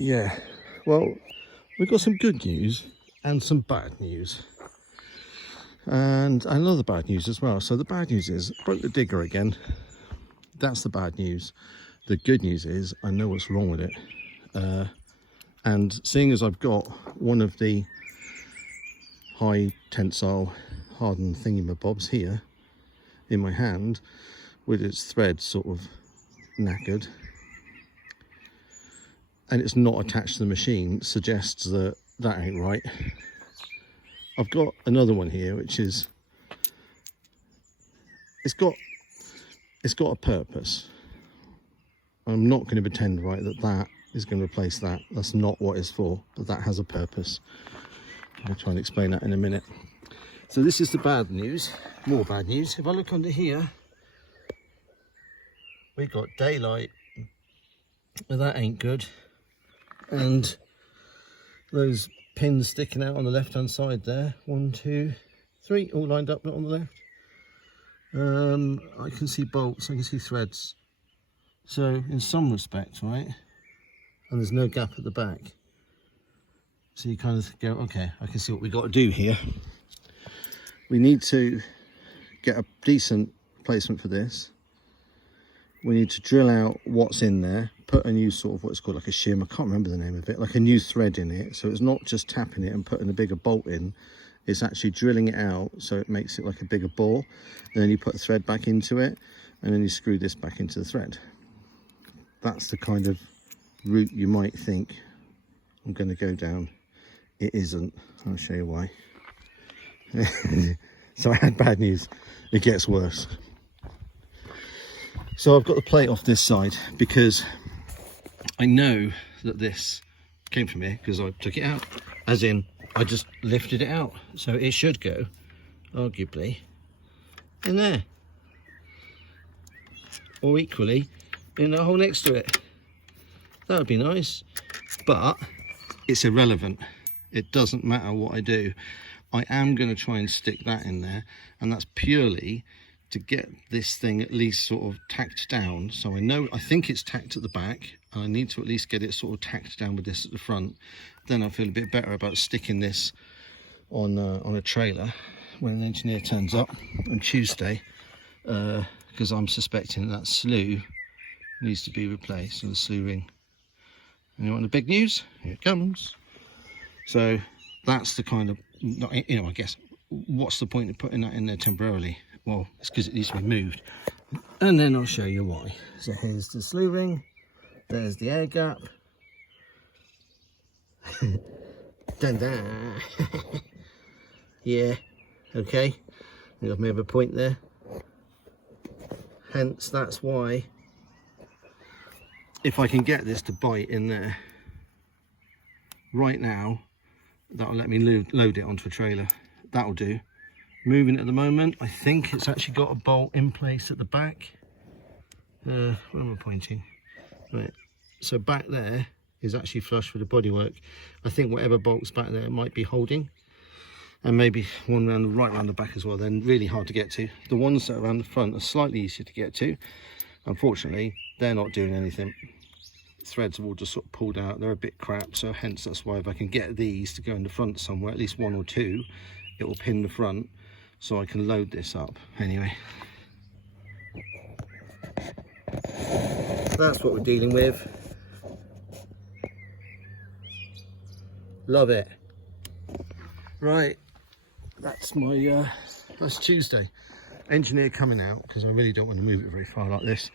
Yeah, well, we've got some good news and some bad news. And another bad news as well. So the bad news is, broke the digger again. That's the bad news. The good news is, I know what's wrong with it. And seeing as I've got one of the high tensile hardened thingamabobs here in my hand, with its thread sort of knackered, and it's not attached to the machine, suggests that that ain't right. I've got another one here which is, it's got a purpose. I'm not going to pretend, right, that is going to replace that. That's not what it's for, but that has a purpose. I'll try and explain that in a minute. So this is the bad news, more bad news. If I look under here, we've got daylight, well, that ain't good. And those pins sticking out on the left hand side there, 1, 2, 3, all lined up, not on the left. I can see bolts, I can see threads. So in some respects, right, and there's no gap at the back. So you kind of go, okay, I can see what we've got to do here. We need to get a decent placement for this. We need to drill out what's in there, put a new sort of what's called like a shim, I can't remember the name of it, like a new thread in it. So it's not just tapping it and putting a bigger bolt in, it's actually drilling it out so it makes it like a bigger bore. And then you put a thread back into it, and then you screw this back into the thread. That's the kind of route you might think I'm going to go down. It isn't. I'll show you why. So I had bad news. It gets worse. So I've got the plate off this side because I know that this came from here because I took it out. As in, I just lifted it out. So it should go, arguably, in there. Or equally, in the hole next to it. That would be nice. But it's irrelevant. It doesn't matter what I do. I am going to try and stick that in there, and that's purely to get this thing at least sort of tacked down. So I think it's tacked at the back, and I need to at least get it sort of tacked down with this at the front. Then I feel a bit better about sticking this on a trailer when an engineer turns up on Tuesday, because I'm suspecting that slew needs to be replaced, and the slew ring. And you want the big news? Here it comes. So that's the kind of, you know, I guess, what's the point of putting that in there temporarily? Well, it's because it needs to be moved. And then I'll show you why. So here's the slew ring, there's the air gap. Dun dun. Yeah, okay, I've made a point there. Hence, that's why, if I can get this to bite in there right now, that'll let me load it onto a trailer. That'll do. Moving it at the moment, I think it's actually got a bolt in place at the back. Where am I pointing? Right, so back there is actually flush with the bodywork. I think whatever bolts back there might be holding, and maybe one right around the back as well. They're really hard to get to. The ones that are around the front are slightly easier to get to. Unfortunately, they're not doing anything. Threads are all just sort of pulled out. They're a bit crap, so hence that's why if I can get these to go in the front somewhere, at least one or two, it will pin the front so I can load this up. Anyway, that's what we're dealing with. Love it. Right, that's my that's Tuesday. Engineer coming out, because I really don't want to move it very far like this.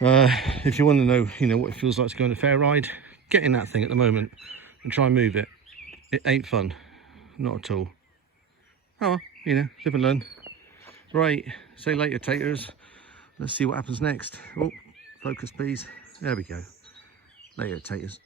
If you want to know, you know, what it feels like to go on a fair ride, get in that thing at the moment and try and move it. It ain't fun, not at all. Oh well, you know, live and learn. Right, say later, taters. Let's see what happens next. Oh, focus please. There we go. Later, taters.